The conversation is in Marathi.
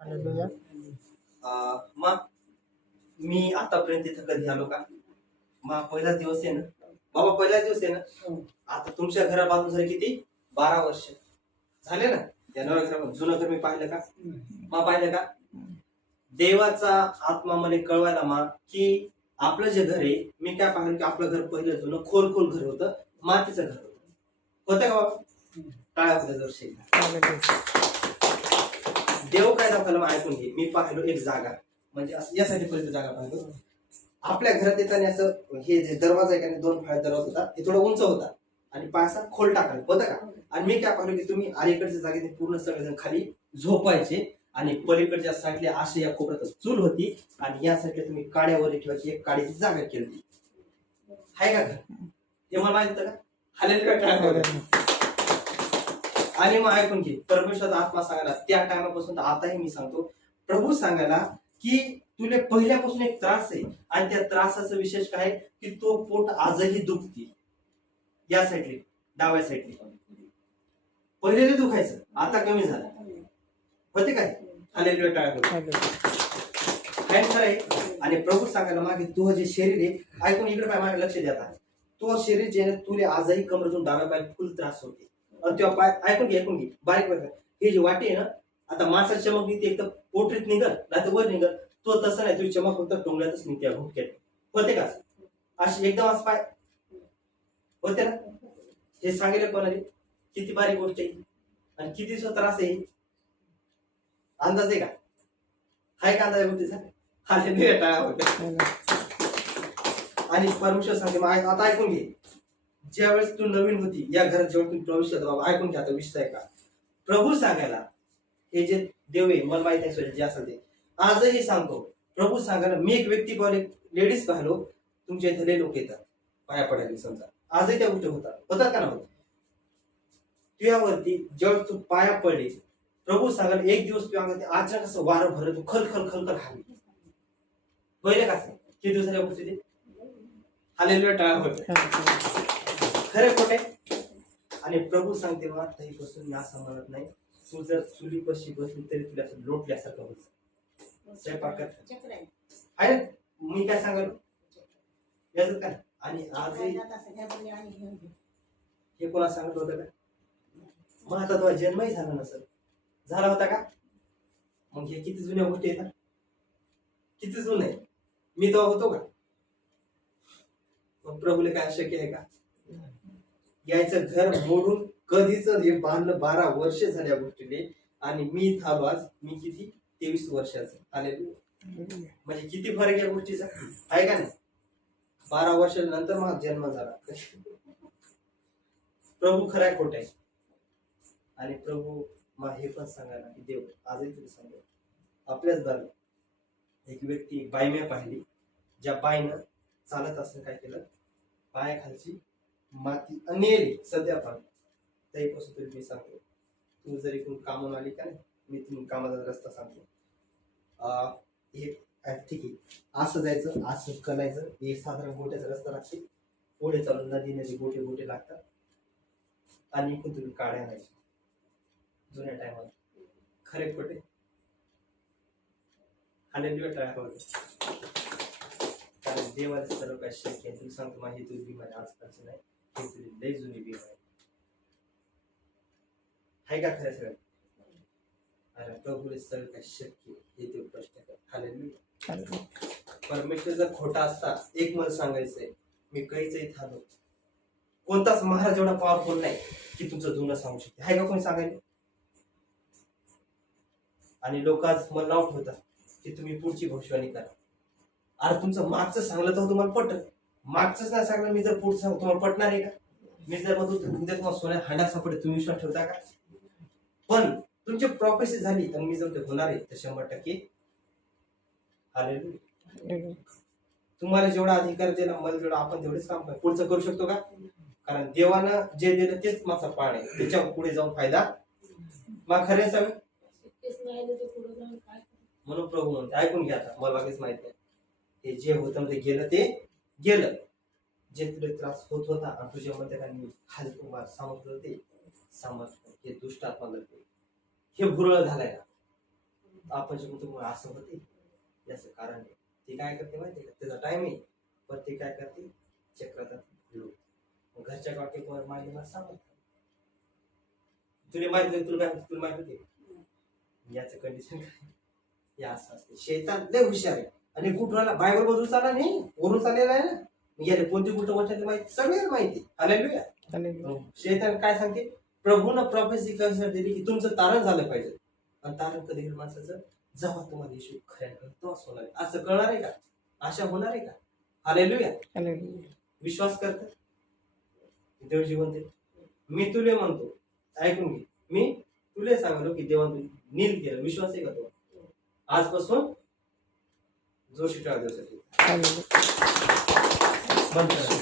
हालेलुया. मग मी आतापर्यंत इथं कधी आलो का? मग पहिला दिवस आहे ना बाबा, पहिला दिवस आहे ना. आता तुमच्या घरा बांधून झाले किती? 12 वर्ष झाले ना. या नव्या घरामध्ये जुनं घर मी पाहिलं का? मग पाहिलं का? देवाचा आत्मा मला कळवायला मा की आपलं जे घर आहे, मी काय पाहिलं की आपलं घर पहिलं जुनं खोल घर होतं, मातीचं घर होतं का बाबा? काय होतं जर हालेलुया. देव काय दाखवलं मग ऐकून घे. मी पाहिलो एक जागा, म्हणजे असं यासाठी पहिली जागा पाहिलो. आपल्या घरात येताना असं हे जे दरवाजा आहे का नाही, 2 फाळ्या दरवाजा होता, ते थोडा उंच होता आणि पायसा खोल टाकला होता का? आणि मी काय पाहिलं की तुम्ही अलीकडच्या जागेत पूर्ण सगळेजण खाली झोपायचे आणि पलीकडच्या साईडला अशी या कोपऱ्यात चूल होती आणि या साईडला तुम्ही काड्यावर ठेवायची एक काडीची जागा केली. आहे का? हे मला माहित होतं का? हालेलुया. आणि मग ऐकून घे, परमेश्वराचा आत्मा सांगायला त्या टायमापासून तर आताही मी सांगतो, प्रभू सांगायला की तुला पहिल्यापासून एक त्रास आहे आणि त्या त्रासाचं विशेष काय की तो पोट आजही दुखते. या साईडले, डाव्या साईडले पहिले दुखायचं, आता कमी झालं. होते काय? हालेलुया. टाळ्या. आणि प्रभू सांगायला मागे तुझं जे शरीर आहे, ऐकून इकडे काय माझ्या लक्ष द्या, तो शरीर जे तुला आजही कमरेतून डाव्या पाय फुल त्रास होते. आणि तेव्हा पाय ऐकून घे बारीक बारीक हे जे वाटे आहे ना, आता माणसाची चमक निघते एक तर पोटरीत निघल नाही तर वर निघल, तो तसं नाही, तुझी चमक फक्त टोंगल्यातच निघते घुटक्यात. होते का? अशी एकदम असं पाय होते ना. हे सांगितलं कोणाने? किती बारीक गोष्ट आहे आणि किती त्रास आहे. अंदाज आहे का? हाय का अंदाज गोष्टीचा? आणि परमेश्वर सांगते मग आता ऐकून घे, ज्यावेळेस तू नवीन होती या घरात, जेव्हा तुम्ही प्रवेश करता बाबा, ऐकून घ्या विषय आहे का? प्रभू सांगायला हे जे देव आहे, मला माहिती आहे जे असेल ते आजही सांगतो. प्रभू सांगायला मी एक व्यक्ती पाहिलो, लेडीज पाहिलो, तुमच्या इथे लोक येतात पाया पडायला, समजा आजही त्या गोष्टी होतात का ना होत? तुझ्यावरती जेव्हा तू पाया पडले, प्रभू सांगायला एक दिवस तुझ्या अंगात अचानक असं वारं भरलं, तू खल खल खल खल खाली. पहिले का किती दिवसाच्या गोष्टी ते? हालेलुया. टाळ्या होते. खरे खोटे? आणि प्रभू सांगते मला तरीपासून मी असं म्हणत नाही, तू जर चुलीपाशी बसली तरी तुला असं लोटल्यासारखं होत स्वयंपाक आहे. मी काय सांगाल याच काय? आणि आजही हे कोणा सांगत होतं का? मग आता तुझा जन्मही झाला नसेल, झाला होता का? मग हे किती जुन्या गोष्टी येतात, किती जुन आहे. मी तेव्हा होतो का? मग प्रभूला काय शक्य आहे का? यायचं घर मोडून कधीच हे बांधलं, 12 वर्ष झाल्या गोष्टीने. आणि मी थांबलो आज, मी किती 23 वर्षाचं आले. म्हणजे किती फरक या गोष्टीचा आहे का नाही? 12 वर्षानंतर माझा जन्म झाला. प्रभू खराय खोट आहे. आणि प्रभू मला हे पण सांगायला की देव आजही तुला सांगेल, आपल्याच दारी एक व्यक्ती बाई मी पाहिली, ज्या बाईनं चालत असं काय केलं, पायाखालची माती नेली सध्या पण. त्यापासून तरी मी सांगतो, तू जर इकडून कामाला आली का नाही, मी तुम्ही कामाचा रस्ता सांगतो. हे ठीक आहे, असं जायचं, असं करायचं, हे साधारण गोट्याचा रस्ता लागते, पुढे चालून नदी गोटे गोटे लागतात आणि इकडून तुम्ही काड्या आणायची जुन्या टायमात. खरे खोटे? हालेलुया. टाळ्या. कारण देवाला सर्व काही शक्य आहे. तुला सांगतो माझी तुझी बिमारी आजकालची नाही, ही तुझी लय जुनी बिमारी आहे का? खरं सगळं? अरे प्रभूला सगळं काही शक्य हे ते प्रश्न कर. हालेलुया. परमेश्वर जर खोटा असता, एक मला सांगायचंय, मी काहीच थांबलो. कोणताच महाराज एवढा पॉवरफुल नाही की तुमचं जुनं सांगू शकते. आहे का कोणी सांगायला? आणि लोक आज मला नाव ठेवतात की तुम्ही पुढची भविष्यवाणी करा. अरे तुमचं मागचं सांगलं तर तुम्हाला पटत, मागचंच नाही सांगलं मी जर पुढचं सांगतो तुम्हाला पटणार आहे का? मी जर मग उद्या तुम्हाला सोन्या हांड्या सापडे, तुम्ही विश्वास ठेवता का? पण तुमची प्रॉफेसी झाली तर मी जर ते होणार आहे तर 100%. हालेलुया. तुम्हाला जेवढा अधिकार दिला, मला जेवढा, आपण तेवढेच काम पुढचं करू शकतो का? कारण देवानं जे दिलं तेच माझा पाण आहे, त्याच्या पुढे जाऊन फायदा मग खरे सगळं. म्हणून प्रभू म्हणते, ऐकून घ्या आता, मला बाकीच माहित नाही. हे जे होतं ते गेलं, ते गेलं. जे तुला त्रास होत होता आणि तुझ्या मध्ये खाली तुम्हाला समजलं ते समज, हे दुष्ट आत्मा हे भुरळ घालायला आपण जे म्हणतो मग असं होते याचं कारण आहे. ती काय करते माहिती का, त्याचा टाइम आहे पण ती काय करते चक्रात मग घरच्या वाक्यावर मागे मला सांगत तुला माहिती तुला माहिती होते याचं कंडिशन काय हे असं असते. शैतान लय हुशार आहे आणि कुठला बायबल मधून चालला नाही वरून चाललेला आहे ना, याला कोणती कुठं वाटत माहिती सगळ्याला माहिती. हालेलुया. शैतान काय सांगते, प्रभूनं प्रोफेसी कशासाठी दिली की तुमचं तारण झालं पाहिजे. आणि तारण कधी होईल माणसाचं, जेव्हा तुम्हाला येशू खऱ्या तेव्हाच होणार आहे. असं कळणार आहे का, आशा होणार आहे का? हालेलुया. विश्वास करत देव जिवंत आहे. मी तुले म्हणतो ऐकून घे, मी तुले सांगलो की देवाने नील केलं. विश्वास आहे का तो? आजपासून जोशी टाळा देवासाठी बंद करा.